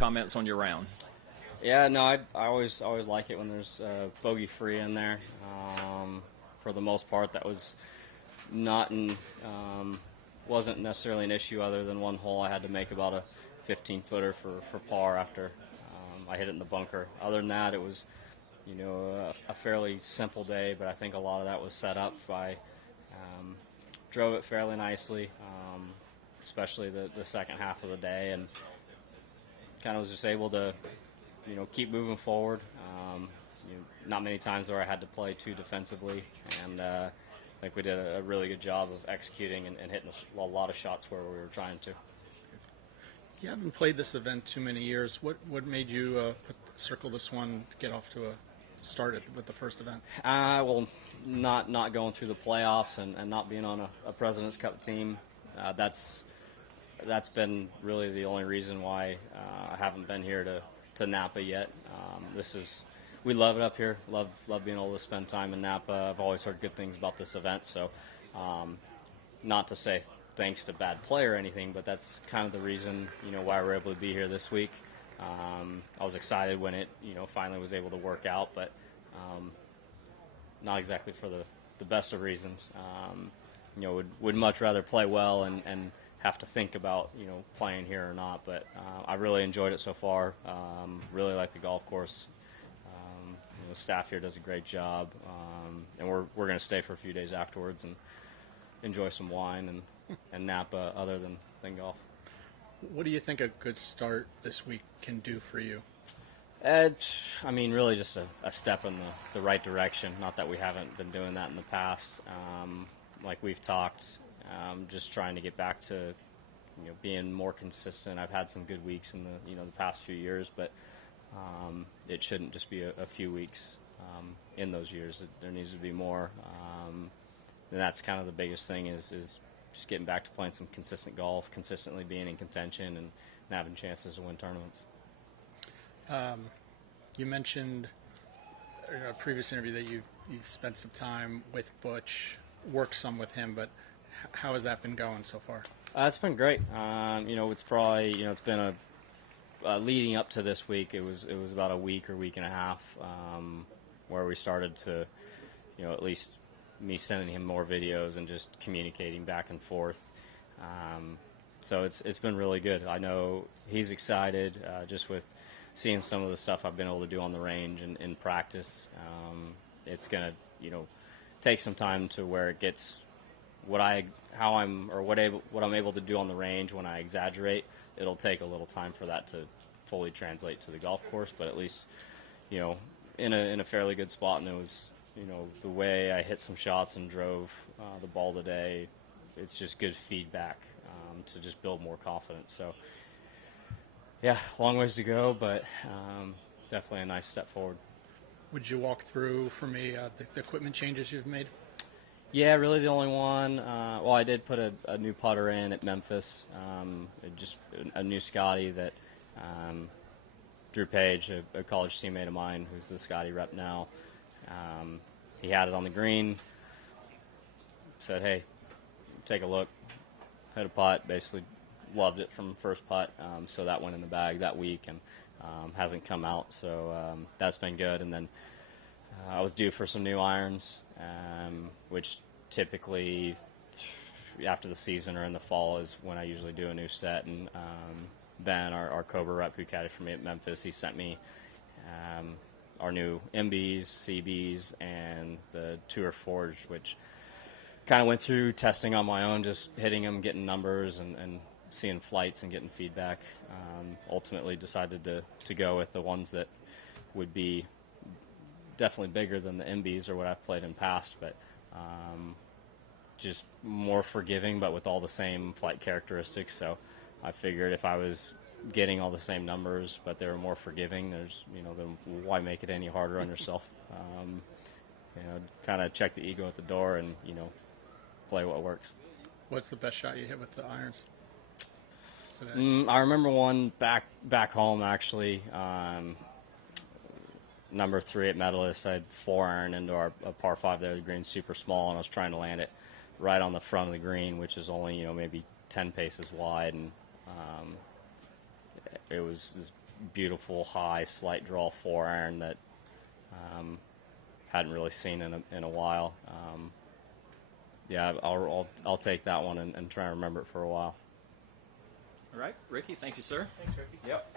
comments on your round? Yeah, no, I always like it when there's bogey free in there. For the most part, that was not wasn't necessarily an issue other than one hole I had to make about a 15-footer for par after I hit it in the bunker. Other than that, it was a fairly simple day, but I think a lot of that was set up by drove it fairly nicely, especially the second half of the day, and kind of was just able to keep moving forward. Not many times where I had to play too defensively, and I think we did a really good job of executing and hitting a lot of shots where we were trying to. You haven't played this event too many years. What made you circle this one to get off to a start with the first event? Well, not going through the playoffs and not being on a President's Cup team. That's been really the only reason why I haven't been here to Napa yet. We love it up here. Love being able to spend time in Napa. I've always heard good things about this event. So, not to say thanks to bad play or anything, but that's kind of the reason why we're able to be here this week. I was excited when it finally was able to work out, but not exactly for the best of reasons. Would much rather play well and have to think about playing here or not. But I really enjoyed it so far. Really like the golf course. The staff here does a great job, and we're going to stay for a few days afterwards and enjoy some wine and Napa other than golf. What do you think a good start this week can do for you? Really just a step in the right direction. Not that we haven't been doing that in the past. Like we've talked, just trying to get back to being more consistent. I've had some good weeks in the past few years, but it shouldn't just be a few weeks in those years. There needs to be more, and that's kind of the biggest thing is just getting back to playing some consistent golf, consistently being in contention, and having chances to win tournaments. You mentioned in a previous interview that you've spent some time with Butch, worked some with him, but how has that been going so far? It's been great. It's probably it's been leading up to this week. It was about a week and a half where we started to at least me sending him more videos and just communicating back and forth. So it's been really good. I know he's excited just with seeing some of the stuff I've been able to do on the range and in practice. It's gonna take some time to where it gets what I'm able to do on the range when I exaggerate. It'll take a little time for that to fully translate to the golf course, but at least in a fairly good spot. And it was the way I hit some shots and drove the ball today. It's just good feedback to just build more confidence. So yeah, long ways to go, but definitely a nice step forward. Would you walk through for me the equipment changes you've made? Yeah, really the only one. Well, I did put a new putter in at Memphis, just a new Scotty that Drew Page, a college teammate of mine, who's the Scotty rep now. He had it on the green, said, hey, take a look, hit a putt, basically loved it from first putt, so that went in the bag that week and hasn't come out, so that's been good. And then I was due for some new irons, which typically after the season or in the fall is when I usually do a new set. And Ben, our Cobra rep who caddied for me at Memphis, he sent me our new MBs, CBs, and the Tour Forged, which kind of went through testing on my own, just hitting them, getting numbers, and seeing flights and getting feedback. Ultimately decided to go with the ones that would be definitely bigger than the MBs or what I've played in past, but just more forgiving, but with all the same flight characteristics. So I figured if I was getting all the same numbers, but they were more forgiving, there's then why make it any harder on yourself? Kind of check the ego at the door and play what works. What's the best shot you hit with the irons today? I remember one back home actually. Number 3 at Medalist, I had 4-iron into a par 5 there. The green's super small, and I was trying to land it right on the front of the green, which is only maybe 10 paces wide, and it was beautiful high slight draw 4-iron that hadn't really seen in a while. Yeah, I'll take that one and try and remember it for a while. All right, Rickie, thank you, sir. Thanks, Ricky. Yep.